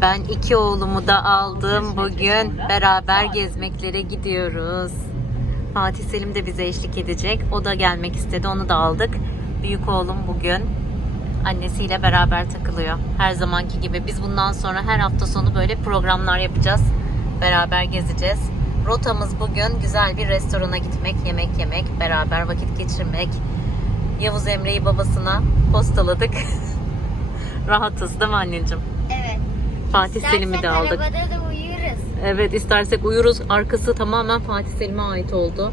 Ben iki oğlumu da aldım. Bugün beraber gezmeklere gidiyoruz. Fatih Selim de bize eşlik edecek. O da gelmek istedi. Onu da aldık. Büyük oğlum bugün annesiyle beraber takılıyor. Her zamanki gibi. Biz bundan sonra her hafta sonu böyle programlar yapacağız. Beraber gezeceğiz. Rotamız bugün güzel bir restorana gitmek, yemek yemek, beraber vakit geçirmek. Yavuz Emre'yi babasına postaladık. Rahatız değil mi anneciğim? Fatih Selim'i de aldık. Arabada da uyuruz. Evet istersek uyuruz. Arkası tamamen Fatih Selim'e ait oldu.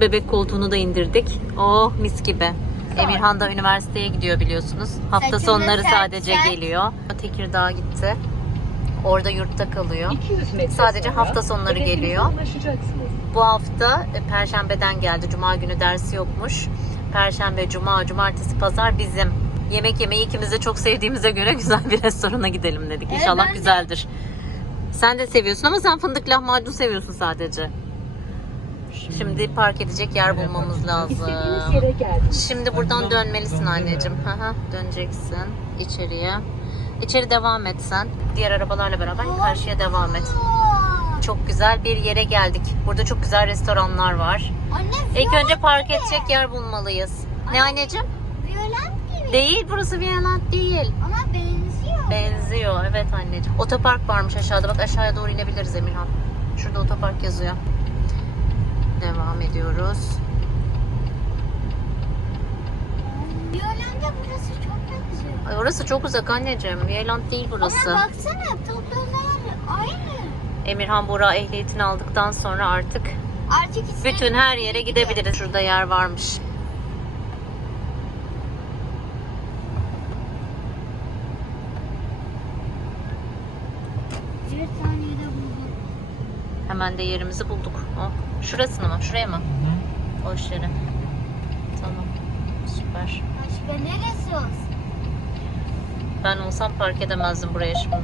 Bebek koltuğunu da indirdik. Oh mis gibi. Emirhan da üniversiteye gidiyor biliyorsunuz. Hafta Saçını sonları sert sadece sert. geliyor. Tekirdağ'a gitti. Orada yurtta kalıyor. 200 metre Sadece sonra hafta sonları geliyor. Bu hafta e, Perşembeden geldi. Cuma günü dersi yokmuş. Perşembe, Cuma, Cumartesi, Pazar bizim. Yemek yemeyi ikimiz de çok sevdiğimize göre güzel bir restorana gidelim dedik. Evet, İnşallah ben de. güzeldir. Sen de seviyorsun ama sen fındık lahmacun seviyorsun sadece. Şimdi park edecek yer bulmamız lazım. İstediğiniz yere geldiniz. Şimdi buradan dönmelisin anneciğim. Hı hı, Döneceksin içeriye. İçeri devam et sen. Diğer arabalarla beraber karşıya devam et. Çok güzel bir yere geldik. Burada çok güzel restoranlar var. Anne İlk önce park edecek yer bulmalıyız. Ne anneciğim? Gibi. Değil burası Viyaland değil. Ama benziyor. Benziyor evet anneciğim. Otopark varmış aşağıda. Bak aşağıya doğru inebiliriz Emirhan. Şurada otopark yazıyor. Devam ediyoruz. Violent'e burası çok benziyor. Ay, orası çok uzak anneciğim. Viyaland değil burası. Ama baksana tablolar aynı. Emirhan Bora ehliyetini aldıktan sonra artık Artık bütün her yere gidebiliriz. Şurada yer varmış. Hemen de yerimizi bulduk. Oh. Şurasını mı? Şuraya mı? Boş yere. Tamam. Süper. Başka neresi olsun? Ben olsam park edemezdim buraya şimdi.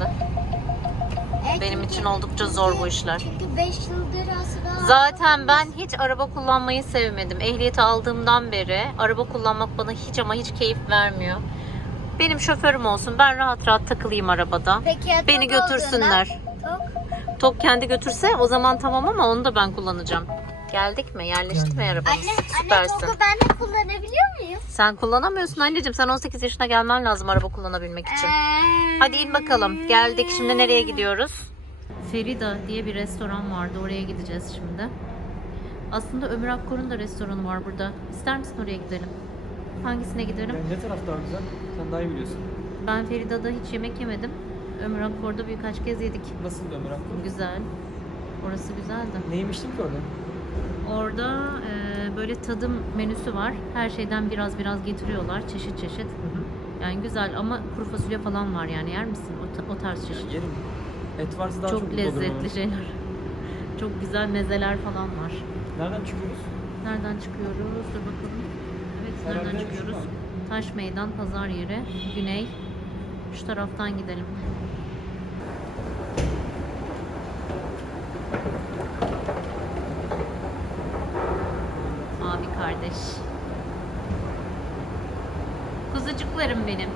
E, Benim çünkü- için oldukça zor bu işler. Çünkü 5 yıldır aslında... Zaten ben hiç araba kullanmayı sevmedim. Ehliyeti aldığımdan beri araba kullanmak bana hiç ama hiç keyif vermiyor. Benim şoförüm olsun. Ben rahat rahat takılayım arabada. Peki Beni götürsünler. olduğunda? Tok. Tok kendi götürse o zaman tamam ama onu da ben kullanacağım. Geldik mi? Yerleştik mi arabamız? Anne, anne Süpersin. toku ben de kullanabiliyor muyum? Sen kullanamıyorsun anneciğim. Sen 18 yaşına gelmen lazım araba kullanabilmek için. Ee, Hadi in bakalım. Geldik. Şimdi nereye gidiyoruz? Ferida diye bir restoran vardı. Oraya gideceğiz şimdi. Aslında Ömür Akkor'un da restoranı var burada. İster misin oraya gidelim? Hangisine gidelim? Ne taraf daha güzel? Sen daha iyi biliyorsun. Ben Ferida'da hiç yemek yemedim. Ömür Akkor'da birkaç kez yedik. Nasıl Ömer Hakkı? Güzel. Orası güzeldi. Ne yemiştin ki orada? Orada e, böyle tadım menüsü var. Her şeyden biraz biraz getiriyorlar. Çeşit çeşit. Yani güzel ama kuru fasulye falan var yani yer misin? O, ta- o tarz çeşit. Yerim. Et varsa daha çok, çok lezzetli şeyler. Çok güzel mezeler falan var. Nereden çıkıyoruz? Nereden çıkıyoruz? Dur bakalım. Evet, Herhalde nereden çıkıyoruz? Taş Meydan Pazar Yeri, Güney. Şu taraftan gidelim. Abi kardeş. Kuzucuklarım benim.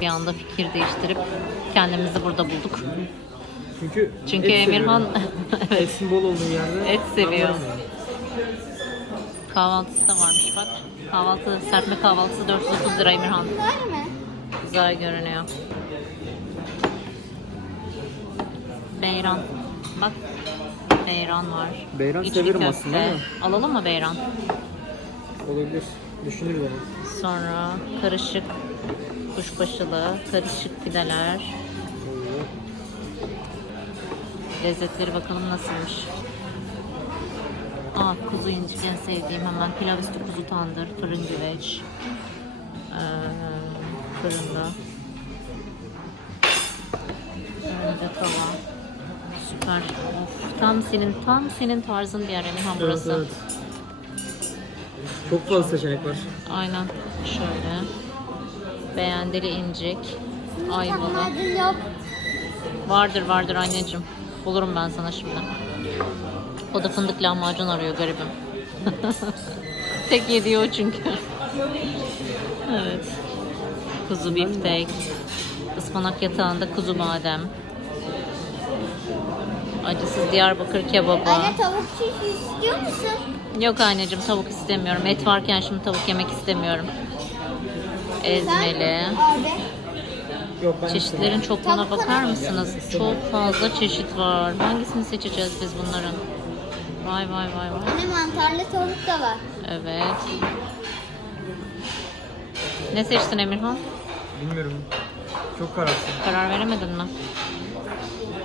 Bir anda fikir değiştirip kendimizi burada bulduk. Çünkü Çünkü et Emirhan seviyorum. Etin bol olduğu yerde Et seviyor. kahvaltısı da varmış bak. Kahvaltı, serpme kahvaltısı 430 lira Emirhan. Var mı? Güzel görünüyor. Beyran. Bak. Beyran var. Beyran İçli severim köfte. aslında ama. Alalım mı beyran? Olabilir. Düşünürüz ama. Sonra karışık kuşbaşılı, karışık pideler. Lezzetleri bakalım nasılmış. Aa kuzu incik en sevdiğim hemen. Pilav üstü kuzu tandır, fırın güveç. Ee, fırında. Önde tava. Süper. Of, tam senin tam senin tarzın bir yer Emirhan burası. Evet, evet. Çok fazla seçenek var. Aynen. Şöyle. Beğendili incik. Ayvalı. Vardır vardır anneciğim. Bulurum ben sana şimdi. O da fındık lahmacun arıyor garibim. Tek yediği o çünkü. evet. Kuzu biftek. ıspanak yatağında kuzu badem. Acısız Diyarbakır kebabı. Anne tavuk şiş istiyor musun? Yok anneciğim tavuk istemiyorum. Et varken şimdi tavuk yemek istemiyorum. Ezmeli. Abi. Yok ben Çeşitlerin çokluğuna bakar mısınız? Çok fazla çeşit var. Hangisini seçeceğiz biz bunların? Vay vay vay vay. Anne mantarlı tavuk da var. Evet. Ne seçtin Emirhan? Bilmiyorum. Çok kararsın. Karar veremedin mi?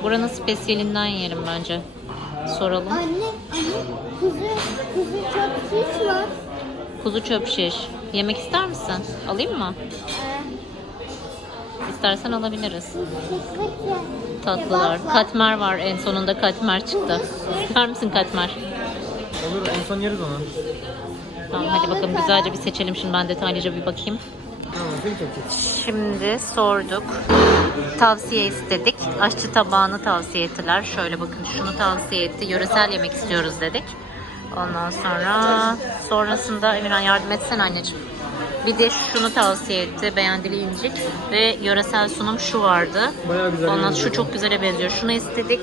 Buranın spesiyelinden yiyelim bence. Soralım. Anne, anne kuzu, kuzu çok şiş var. Kuzu çöp şiş. Yemek ister misin? Alayım mı? Ee, İstersen alabiliriz. Tatlılar. Katmer var. En sonunda katmer çıktı. İster misin katmer? Olur en son yeriz onu. Tamam hadi bakalım güzelce bir seçelim. Şimdi ben detaylıca bir bakayım. Şimdi sorduk. Tavsiye istedik. Aşçı tabağını tavsiye ettiler. Şöyle bakın şunu tavsiye etti. Yöresel yemek istiyoruz dedik. Ondan sonra sonrasında Emirhan yardım etsen anneciğim. Bir de şunu tavsiye etti. Beğendili incik ve yöresel sunum şu vardı. Bayağı güzel. Ondan şu çok güzele benziyor. Şunu istedik.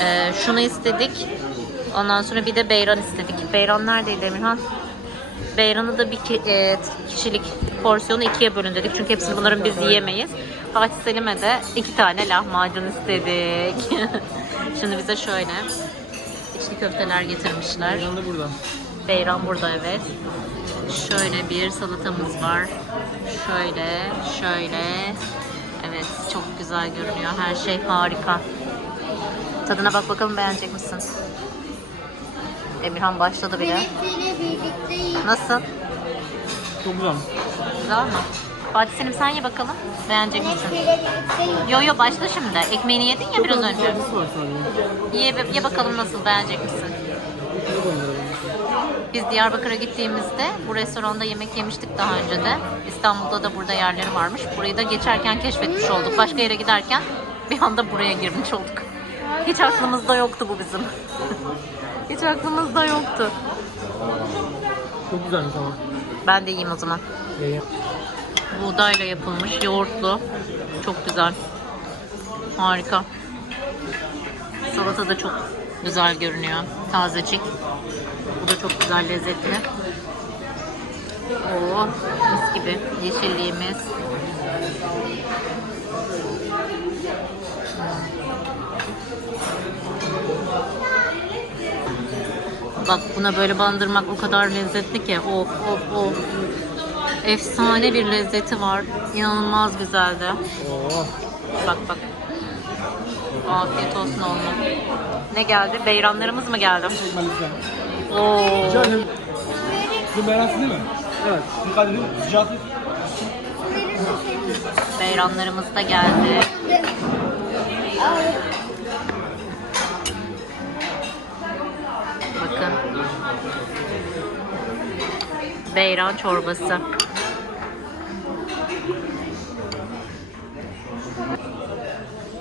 Ee, şunu istedik. Ondan sonra bir de beyran istedik. Beyran neredeydi Emirhan? Beyran'ı da bir ki- e, kişilik porsiyonu ikiye bölün dedik. Çünkü hepsini bunların biz yiyemeyiz. Fatih Selim'e de iki tane lahmacun istedik. Şimdi bize şöyle içli köfteler getirmişler. Beyran da burada. Beyran burada evet. Şöyle bir salatamız var. Şöyle, şöyle. Evet, çok güzel görünüyor. Her şey harika. Tadına bak bakalım beğenecek misin? Emirhan başladı bile. Nasıl? Çok güzel. Güzel mi? Fatih Selim sen ye bakalım. Beğenecek misin? Yo yo başla şimdi. Ekmeğini yedin ya biraz önce. Ye, ye bakalım nasıl beğenecek misin? Biz Diyarbakır'a gittiğimizde bu restoranda yemek yemiştik daha önce de. İstanbul'da da burada yerleri varmış. Burayı da geçerken keşfetmiş olduk. Başka yere giderken bir anda buraya girmiş olduk. Hiç aklımızda yoktu bu bizim. Hiç aklımızda yoktu. Çok güzelmiş ama. Ben de yiyeyim o zaman. Ye. Buğdayla yapılmış, yoğurtlu. Çok güzel. Harika. Salata da çok güzel görünüyor. Tazecik. Bu da çok güzel, lezzetli. Oo, mis gibi yeşilliğimiz. Bak buna böyle bandırmak o kadar lezzetli ki. Of of of. Efsane bir lezzeti var. İnanılmaz güzeldi. Oo. Bak bak. Afiyet olsun oğlum. Ne geldi? Beyranlarımız mı geldi? Oo. Canım. Bu beğensin değil mi? Evet. Dikkat edin. Sıcaklık. Beyranlarımız da geldi. Bakın. Beyran çorbası.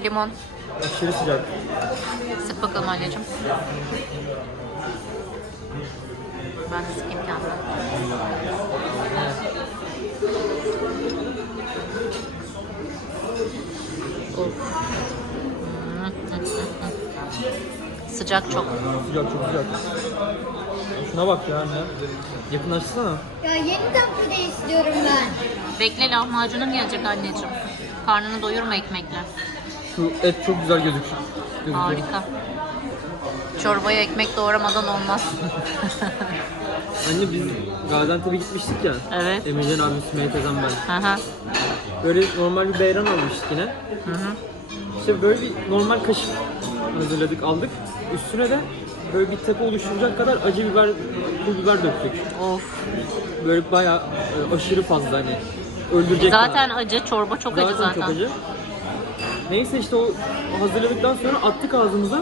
Limon. Aşırı sıcak. Sık bakalım anneciğim. Kendime. Of. Sıcak çok. Sıcak çok sıcak. Şuna bak ya anne. Yakınlaşsana. Ya yeniden pide istiyorum ben. Bekle lahmacunun gelecek anneciğim. Karnını doyurma ekmekle. Şu et çok güzel gözüküyor. Harika. Çorbaya ekmek doğramadan olmaz. Anne biz Gaziantep'e gitmiştik ya. evet. Emircan abim, Sümeyye teyzem ben. Hı hı. Böyle normal bir beyran almıştık yine. Hı hı. İşte böyle bir normal kaşık hazırladık aldık. Üstüne de böyle bir tepe oluşturacak kadar acı biber, pul biber döktük. Of. Böyle bayağı e, aşırı fazla hani öldürecek Zaten kadar. acı, çorba çok acı zaten. çok acı. Neyse işte o hazırladıktan sonra attık ağzımıza.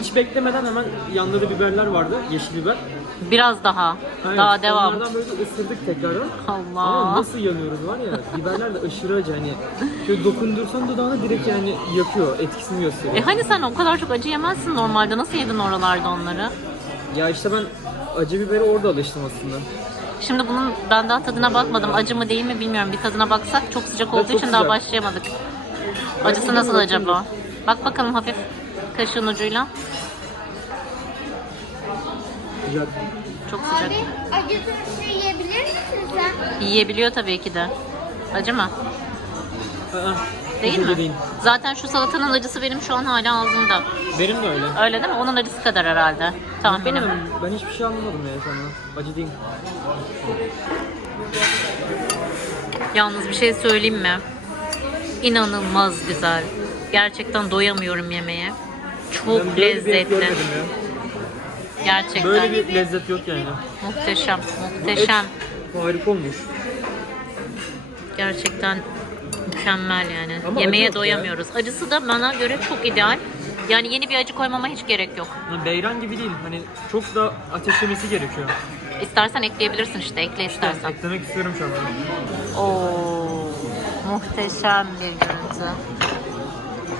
Hiç beklemeden hemen yanında da biberler vardı. Yeşil biber. Biraz daha. Aynen. Daha devam. Onlardan böyle ısırdık tekrardan. Ama Allah. nasıl yanıyoruz var ya. Biberler de aşırı acı hani. Şöyle dokundursan dudağına direkt yani yakıyor. Etkisini gösteriyor. E hani sen o kadar çok acı yemezsin normalde. Nasıl yedin oralarda onları? Ya işte ben acı biberi orada alıştım aslında. Şimdi bunun ben daha tadına bakmadım. Acı mı değil mi bilmiyorum. Bir tadına baksak çok sıcak olduğu çok için daha sıcak. başlayamadık. Acısı Ben nasıl acaba? Bak bakalım hafif kaşığın ucuyla. Güzel. Çok sıcak. Abi acı turşu yiyebilir misin sen? Yiyebiliyor tabii ki de. Acı mı? Değil mi? Değil. Zaten şu salatanın acısı benim şu an hala ağzımda. Benim de öyle. Öyle değil mi? Onun acısı kadar herhalde. Tahminim. Muhtemelen Ben hiçbir şey anlamadım ya şu anda. Acı değil. Yalnız bir şey söyleyeyim mi? İnanılmaz güzel. Gerçekten doyamıyorum yemeğe. Çok Ben böyle bir et lezzetli. görmedim ya. Gerçekten. Böyle bir lezzet yok yani. Muhteşem, muhteşem. Harika olmuş. Gerçekten mükemmel yani. Ama Yemeğe yok ya. doyamıyoruz. Acısı da bana göre çok ideal. Yani yeni bir acı koymama hiç gerek yok. Yani Beyran gibi değil. Hani çok da ateşlemesi gerekiyor. İstersen ekleyebilirsin işte. Ekle istersen. Eklemek istiyorum şu anda. Oo, muhteşem bir görüntü.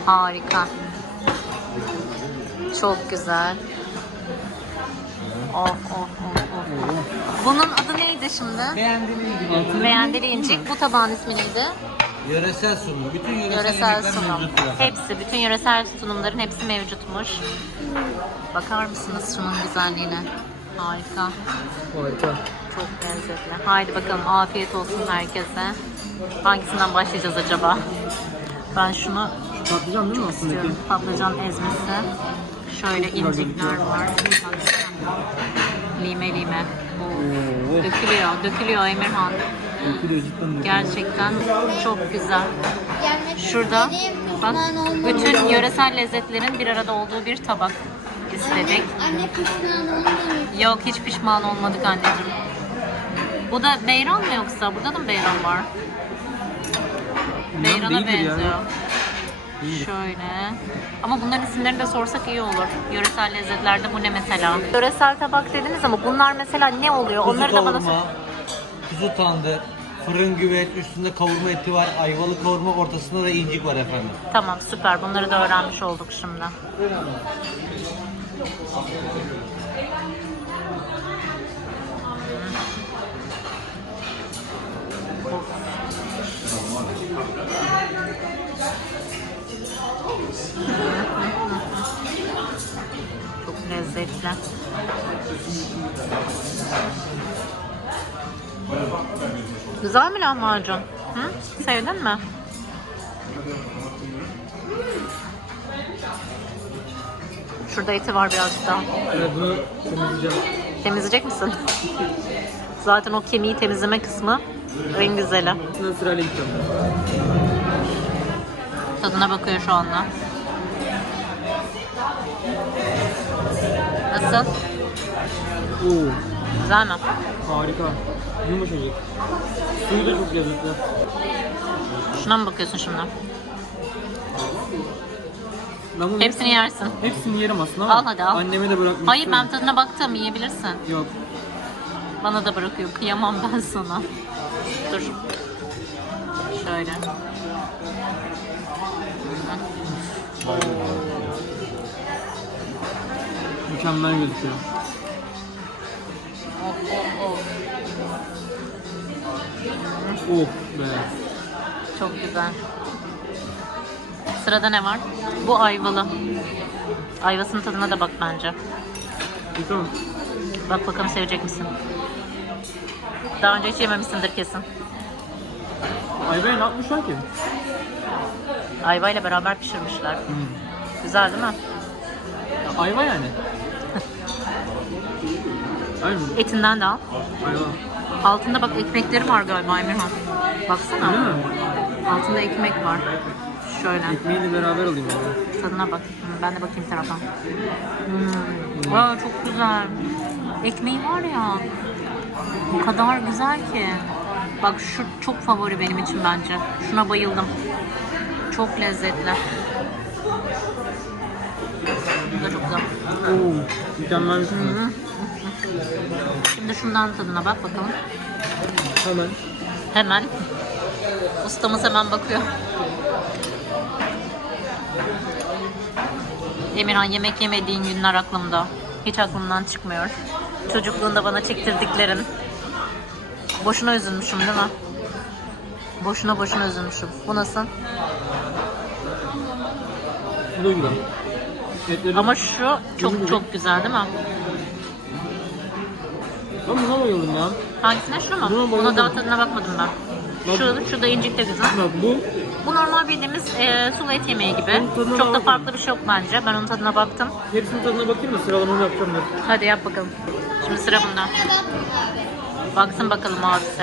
Harika. Çok güzel. Of of of of. Bunun adı neydi şimdi? Beğendili incik. Bu tabağın ismi neydi? Yöresel sunum. Bütün yöresel, Yöresel yemekler sunum. Hepsi, bütün yöresel sunumların hepsi mevcutmuş. Bakar mısınız şunun güzelliğine? Harika. Harika. Çok lezzetli. Haydi bakalım afiyet olsun herkese. Hangisinden başlayacağız acaba? Ben şunu Şu patlıcan değil mi aslında? istiyorum. Patlıcan ezmesi. Şöyle incikler var. Lime lime. Oo. Oo. Dökülüyor, dökülüyor Emirhan. Dökülüyor cidden dökülüyor. Gerçekten çok güzel. Şurada bak bütün yöresel lezzetlerin bir arada olduğu bir tabak istedik. Anne pişman olmadım. Yok hiç pişman olmadık anneciğim. Bu da beyran mı yoksa? Burada da mı beyran var? Bilmem, Beyrana değildir benziyor. Değildir. Şöyle. Ama bunların isimlerini de sorsak iyi olur. Yöresel lezzetlerde bu ne mesela? Yöresel tabak dediniz ama bunlar mesela ne oluyor? Kuzu Onları da bana kavurma, kuzu tandır, fırın güveç, üstünde kavurma eti var, ayvalı kavurma, ortasında da incik var efendim. Tamam süper. Bunları da öğrenmiş olduk şimdi. Lezzetli. Güzel mi lahmacun? Hı? Sevdin mi? Şurada eti var birazcık daha. Evet, bunu temizleyeceğim. Temizleyecek misin? Zaten o kemiği temizleme kısmı en güzeli. Aslında sırayla gideceğim. Tadına bakıyor şu anda. Nasıl? Oo. Güzel mi? Harika. Yumuşacık. Suyu da çok lezzetli. Şuna mı bakıyorsun şimdi? Ben bunu Hepsini yersin. hepsini yerim aslında ama Al hadi al. anneme de bırakmak Hayır ben istiyorum. tadına baktım yiyebilirsin. Yok. Bana da bırakıyor. Kıyamam ben sana. Dur. Şöyle. Mükemmel gözüküyor. Of of of. Oh be. Çok güzel. Sırada ne var? Bu ayvalı. Ayvasının tadına da bak bence. Bakalım. Bak bakalım sevecek misin? Daha önce hiç yememişsindir kesin. Ayvayı ne yapmışlar ki? Ayva ile beraber pişirmişler. Güzel değil mi? Ayva yani. Aynen. Etinden de al. Ayva. Altında bak ekmekleri var galiba Emirhan. Baksana. Mi? Altında ekmek var. Şöyle. Ekmeğiyle beraber alayım yani. Tadına bak. Hı, Ben de bakayım taraftan. Hmm. Aa, çok güzel. Ekmeği var ya. O kadar güzel ki. Bak şu çok favori benim için bence. Şuna bayıldım. Çok lezzetli. Bu da çok güzel. Oo, mükemmel bir şey. Şimdi şundan tadına bak bakalım. Hemen. Hemen. Ustamız hemen bakıyor. Emirhan yemek yemediğin günler aklımda. Hiç aklımdan çıkmıyor. Çocukluğunda bana çektirdiklerin. Boşuna üzülmüşüm değil mi? Boşuna boşuna üzülmüşüm. Bu nasıl? Bu da güzel. Etleri... Ama şu çok çok güzel değil mi? Ben buna bayıldım ya. Hangisine şu mu? Buna Buna daha tadına bakmadım ben. Şu, şu da incik de güzel. Bak bu Bu normal bildiğimiz e, sulu et yemeği gibi. Onun tadına Çok da farklı bir şey yok bence. Ben onun tadına baktım. hepsinin tadına bakayım mı? Sıralamamı yapacağım ben. Hadi yap bakalım. Şimdi sıra bunda. Baksın bakalım abisi.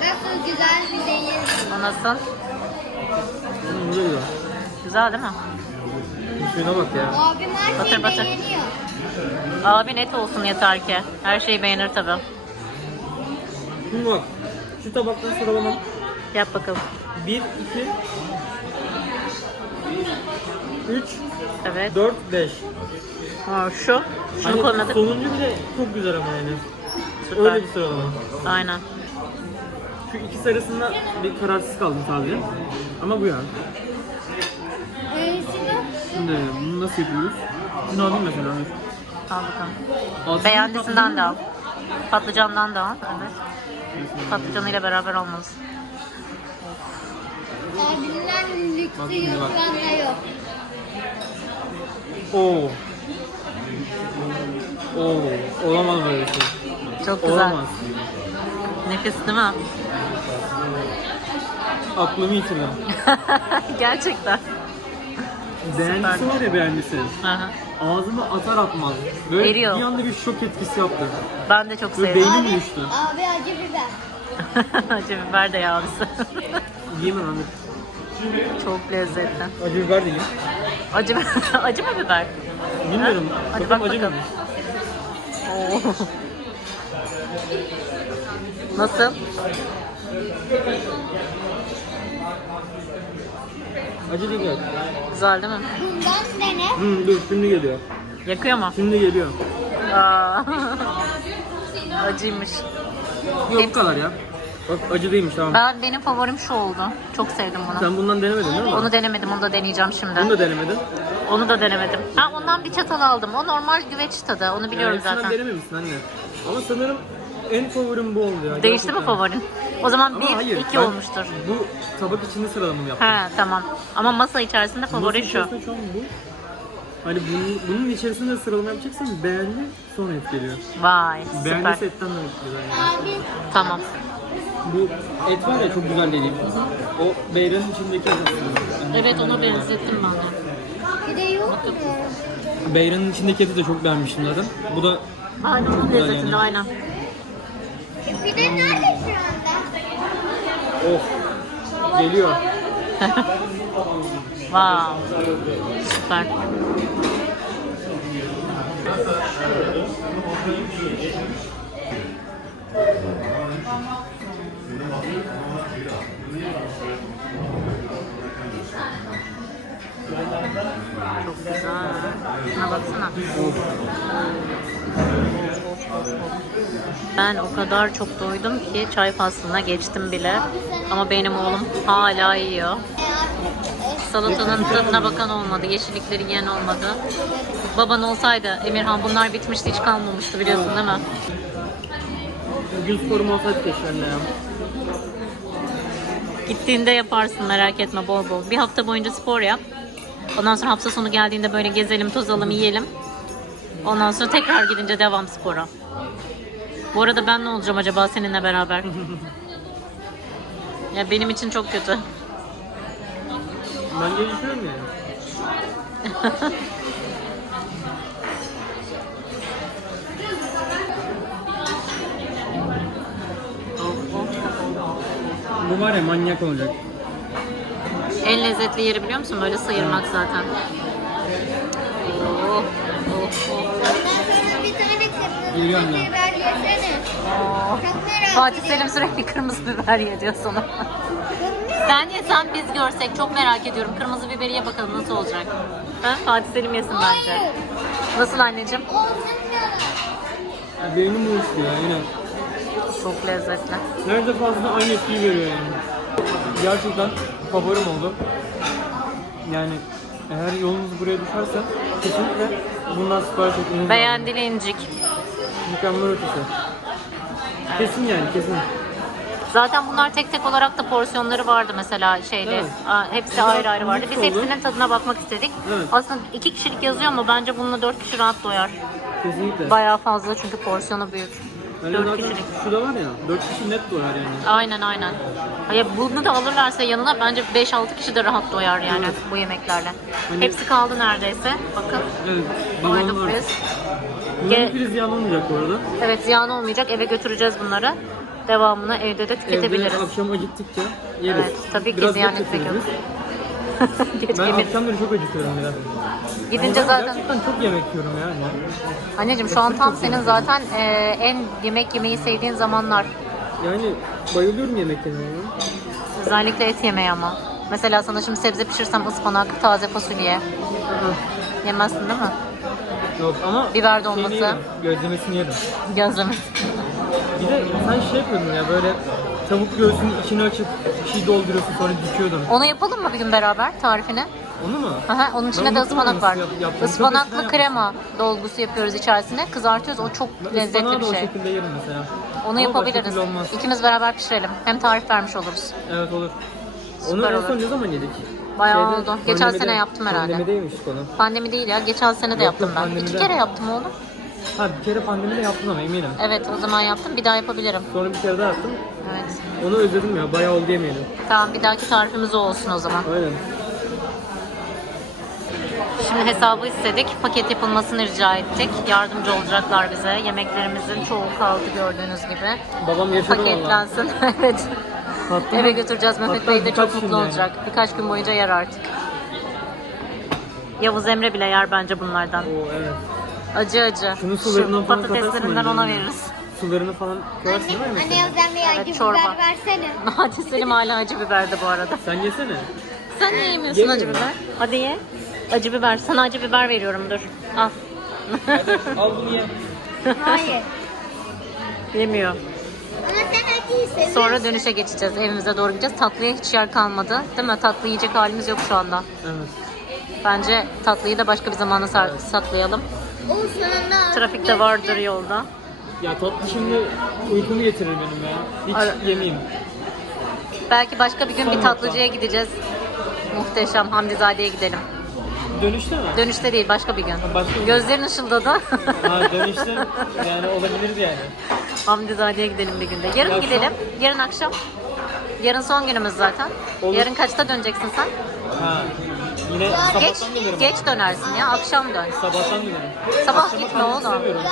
Nasıl güzel bir değil. O nasıl? Hmm. Güzel değil mi? Suyuna bak ya. Abim her Batır, şeyi batır. beğeniyor. Abi net olsun yeter ki. Her şeyi beğenir tabi. Şimdi bak. Şu tabaktan sıralamam. Yap bakalım. 1, 2, 3, Evet. 4, 5. Ha, şu. Şunu Hani koymadık. sonuncu bile çok güzel ama yani. Süper. Öyle bir sıralama. Aynen. Şu ikisi arasında bir kararsız kaldım sadece. Ama bu yani. Şimdi bunu nasıl yapıyoruz? Şunu alayım mesela. Al bakalım. Altını Beğendisinden de al. Patlıcandan da al. Evet. Patlıcanıyla beraber olmaz. abimden lüksü Bak şimdi yok bak. anda yok. Oo. Oo. Olamaz böyle bir şey. Çok güzel. Olamaz. Nefis değil mi? Aklımı yitirdim. Gerçekten. Beğendisi var ya beğendisi. Hı. Ağzıma atar atmaz. Böyle Eriyor. bir anda bir şok etkisi yaptı. Ben de çok Böyle sevdim. beynim düştü. Abi acı biber. Acı biber de ya abisi. Yiyemem abi. çok lezzetli. Acı biber değil. Acı, acı mı biber? Bilmiyorum. Hadi Bakalım bak acı bakalım. mı? Oo. Nasıl? Acı değil galiba. Güzel değil mi? Bundan dene. Hmm, dur şimdi geliyor. Yakıyor mu? Şimdi geliyor. Aa. Acıymış. Yok bu kadar ya. Bak acı değilmiş tamam. Ben benim favorim şu oldu. Çok sevdim bunu. Sen bundan denemedin değil mi? Onu denemedim, onu da deneyeceğim şimdi. Bunu da denemedin. Onu da denemedim. Ha ondan bir çatal aldım. O normal güveç tadı. Onu biliyorum yani zaten. Sen denememişsin anne. Ama sanırım en favorim bu oldu ya. Değişti mi gerçekten. favorin? O zaman Ama bir, hayır, iki ben olmuştur. Bu tabak içinde sıralamamı yaptım. Ha tamam. Ama masa içerisinde favori Nasıl şu. içerisinde şu an bu. Hani bunun, bunun içerisinde sıralama yapacaksan beğendi sonra et geliyor. Vay süper. Beğendiyse etten de geliyor. Yani. Abi Tamam. Bu et var ya çok güzel dediğim. O beyranın içindeki et aslında. Evet onu benzettim ben de. bir de yok mu? Beyranın içindeki eti de çok beğenmiştim zaten. Bu da Aynen onun güzel lezzetinde yani. aynen. Bir de nerede şu anda? of geliyor. Wow. Süper. Çok güzel. Şuna baksana. Ben o kadar çok doydum ki çay faslına geçtim bile. Ama benim oğlum hala yiyor. Salatanın tadına bakan olmadı, yeşillikleri yiyen olmadı. Baban olsaydı Emirhan bunlar bitmişti hiç kalmamıştı biliyorsun değil mi? Bugün sporum olsaydı keşke ya. Gittiğinde yaparsın merak etme bol bol. Bir hafta boyunca spor yap. Ondan sonra hafta sonu geldiğinde böyle gezelim, tozalım, yiyelim. Ondan sonra tekrar gidince devam spora. Bu arada ben ne olacağım acaba seninle beraber? ya benim için çok kötü. Ben gelişiyorum yani. Bu var ya manyak olacak. En lezzetli yeri biliyor musun? Böyle sıyırmak zaten. Oh, oh, oh. Ondan sonra bir tane kırmızı Geliyorum ben. biber yesene. Çok merak Fatih. Selim sürekli kırmızı biber ye diyor sana. Sen yesen biz görsek çok merak ediyorum. Kırmızı biberi ye bakalım nasıl olacak. Ha? Fatih Selim yesin bence. Nasıl anneciğim? Ya beynim uyuştu ya yine. Çok lezzetli. Nerede fazla aynı etkiyi veriyor yani. Gerçekten favorim oldu. Yani eğer yolunuz buraya düşerse kesinlikle bundan sipariş lazım. Beğendili incik. Mükemmel ötesi. Kesin yani kesin. Zaten bunlar tek tek olarak da porsiyonları vardı mesela şeyde. Evet. Aa, hepsi ayrı ayrı vardı. Biz oldu. hepsinin tadına bakmak istedik. Evet. Aslında iki kişilik yazıyor ama bence bununla dört kişi rahat doyar. Kesinlikle. Bayağı fazla çünkü porsiyonu büyük. Yani Dört zaten kişilik. şu da var ya, 4 kişi net doyar yani. Aynen aynen. Ya bunu da alırlarsa yanına bence 5-6 kişi de rahat doyar yani Evet. bu yemeklerle. Hani- Hepsi kaldı neredeyse. Bakın. Evet, Doyduk babam var. biz. Bunların Ge- hiçbiri ziyan olmayacak bu arada. Evet ziyan olmayacak. Eve götüreceğiz bunları. Devamını evde de tüketebiliriz. Evde akşam acıktıkça yeriz. Evet, tabii ki Biraz ziyan etmek götürürüz. Geç Ben yemin- akşamları çok acıkıyorum biraz. Gidince zaten Gerçekten çok yemek yiyorum ya. Anneciğim şu an tam senin zaten e, en yemek yemeyi sevdiğin zamanlar. Yani bayılıyorum yemek yemeye. Özellikle et yemeği ama. Mesela sana şimdi sebze pişirsem ıspanak, taze fasulye. Aha. Yemezsin değil mi? Yok ama Biber şeyini dolması. yerim, gözlemesini yerim. Gözleme. Bir de sen şey yapıyordun ya böyle tavuk göğsünün içini açıp bir şey dolduruyorsun sonra dikiyordun. Onu yapalım mı bir gün beraber tarifini? Onu mu? Aha, onun içinde Ben de unuttum ıspanak onu var. yap- Ispanaklı krema dolgusu yapıyoruz içerisine. Kızartıyoruz. O çok Ben lezzetli ıspanağı bir da o şey. şekilde yerim mesela. Onu Ama başka yapabiliriz. türlü olmaz. İkimiz beraber pişirelim. Hem tarif vermiş oluruz. Evet olur. Onu Süper en olur. son ne zaman yedik? Bayağı oldu. Geçen sene yaptım herhalde. Pandemide yemiştik onu. Pandemi değil ya. Geçen sene de Yok, yaptım ben. pandemide. İki kere yaptım oğlum. Ha bir kere pandemide yaptım ama eminim. Evet o zaman yaptım. Bir daha yapabilirim. Sonra bir kere daha yaptım. Evet. Onu özledim ya. Bayağı oldu yemeyelim. Tamam bir dahaki tarifimiz o olsun o zaman. Aynen. Şimdi hesabı istedik. Paket yapılmasını rica ettik. Yardımcı olacaklar bize. Yemeklerimizin çoğu kaldı gördüğünüz gibi. Babam yaşadı valla. Paketlensin. evet. Hatta- Eve götüreceğiz. Mehmet hatta Bey de birkaç çok gün mutlu yani. olacak. Birkaç gün boyunca yer artık. Yavuz Emre bile yer bence bunlardan. Oo evet. Acı acı. Şunun sularından Şu falan katarsın patateslerinden ona veririz. Sularını falan koyarsın değil mi? Anne, mesela? anne Özlem Bey Evet, acı çorba. biber versene. Naci Selim hala acı biberdi bu arada. Sen yesene. Sen niye yemiyorsun acı Yemiyorum. biber? Hadi ye. Acı biber. Sana acı biber veriyorum dur. Al. Al bunu ye. Hayır. Yemiyor. Ama sen acıyı seviyorsun. Sonra dönüşe geçeceğiz. Evimize doğru gideceğiz. Tatlıya hiç yer kalmadı. Değil mi? Tatlı yiyecek halimiz yok şu anda. Evet. Bence tatlıyı da başka bir zamana sar- saklayalım. Sonunda Trafikte vardır yolda. Ya tatlı şimdi uykumu getirir benim ya. Hiç Ara- yemeyeyim. Belki başka bir gün Son bir nokta. tatlıcıya gideceğiz. Muhteşem Hamdizade'ye gidelim. Dönüşte mi? Dönüşte değil başka bir gün. başka bir gün. Gözlerin ışıldadı. Ha dönüşte yani olabilirdi yani. Hamdizade'ye gidelim bir günde. Yarın Yarın gidelim. Yarın akşam. Yarın son günümüz zaten. Olur. Yarın kaçta döneceksin sen? Ha. Yine Geç, dönerim. geç dönersin ya. Akşam dön. Sabahtan dönerim. Sabah Akşama gitme kalmak oğlum. istemiyorum.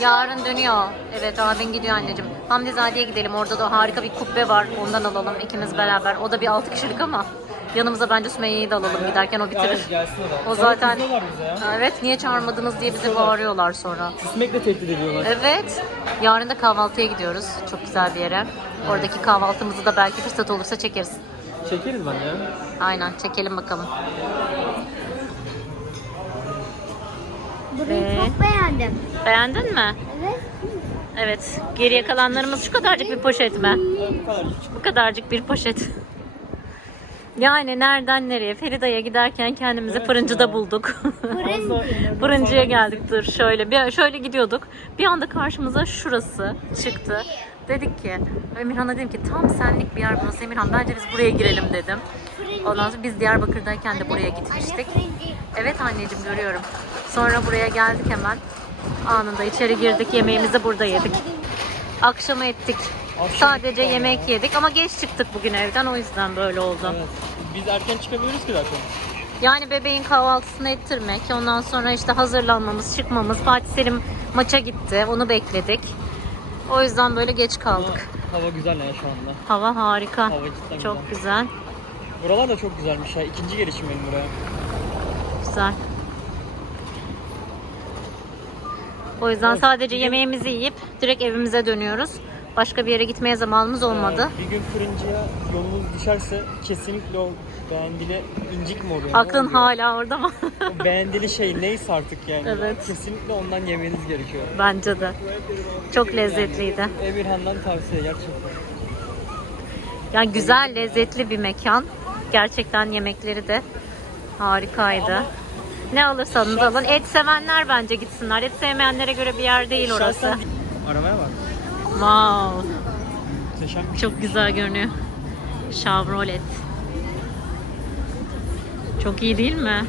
yarın dönüyor. Evet abin gidiyor anneciğim. Hamdizade'ye gidelim. Orada da harika bir kubbe var. Ondan alalım ikimiz beraber. O da bir altı kişilik ama yanımıza bence Sümeyye'yi de alalım giderken o bitirir. Gelsin o da. O Sonra zaten kızıyorlar bize ya. Evet niye çağırmadınız diye bizi bağırıyorlar sonra. Küsmekle tehdit ediyorlar. Evet. Yarın da kahvaltıya gidiyoruz. Çok güzel bir yere. Oradaki kahvaltımızı da belki fırsat olursa çekeriz. Çekeriz ben ya. Aynen çekelim bakalım. Burayı Ee? çok beğendim. Beğendin mi? Evet. Evet. Geriye kalanlarımız şu kadarcık bir poşet mi? Bu kadarcık bir poşet. Yani nereden nereye? Ferida'ya giderken kendimizi Evet fırıncıda ya. bulduk. Fırıncıya geldik dur şöyle. Bir, şöyle gidiyorduk. Bir anda karşımıza şurası çıktı. Dedik ki Emirhan'a dedim ki tam senlik bir yer burası Emirhan bence biz buraya girelim dedim. Ondan sonra biz Diyarbakır'dayken de buraya gitmiştik. Evet anneciğim görüyorum. Sonra buraya geldik hemen. Anında içeri girdik yemeğimizi burada yedik. Akşama ettik. Sadece yemek yedik ama geç çıktık bugün evden o yüzden böyle oldu. Evet. Biz erken çıkamıyoruz ki zaten. Yani bebeğin kahvaltısını ettirmek, ondan sonra işte hazırlanmamız, çıkmamız. Fatih Selim maça gitti, onu bekledik. O yüzden böyle geç Ama kaldık. hava güzel ya şu anda. Hava harika. Hava cidden Çok güzel. Buralar da çok güzelmiş ya. İkinci gelişim benim buraya. Güzel. O yüzden sadece yemeğimizi yiyip direkt evimize dönüyoruz. Başka bir yere gitmeye zamanımız olmadı. Ee, bir gün fırıncıya yolunuz düşerse kesinlikle o beğendili incik mi oluyor? Aklın oluyor? hala orada mı? O beğendili şey neyse artık yani. Evet. Kesinlikle ondan yemeniz gerekiyor. Bence de. Çok lezzetliydi. Emirhan'dan tavsiye gerçekten. Yani güzel, lezzetli bir mekan. Gerçekten yemekleri de harikaydı. Ne alırsanız alın. Et sevenler bence gitsinler. Et sevmeyenlere göre bir yer değil orası. Arabaya bak. Wow. Muhteşem bir şey. Çok güzel görünüyor. Chevrolet. Çok iyi değil mi?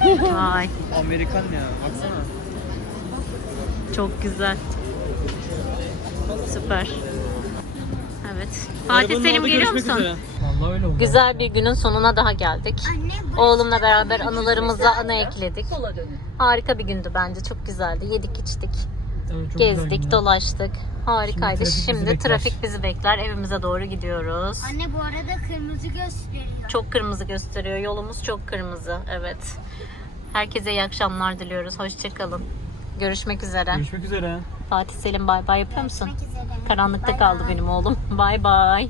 Vay. Amerikan ya baksana. Çok güzel. Süper. Evet. Fatih Arabanın Selim orada geliyor görüşmek musun? üzere. Vallahi öyle oldu. Güzel bir günün sonuna daha geldik. Oğlumla beraber anılarımıza anı ekledik. Harika bir gündü bence. Çok güzeldi. Yedik içtik. Evet, çok güzel Gezdik, dolaştık. Harikaydı. Şimdi trafik bizi Şimdi bekler. trafik bizi bekler. Evimize doğru gidiyoruz. Anne bu arada kırmızı gösteriyor. Çok kırmızı gösteriyor. Yolumuz çok kırmızı. Evet. Herkese iyi akşamlar diliyoruz. Hoşçakalın. Görüşmek üzere. Görüşmek üzere. Fatih Selim bay bay yapıyor musun? Görüşmek üzere. Karanlıkta Bay kaldı bay. benim oğlum. Bay bay.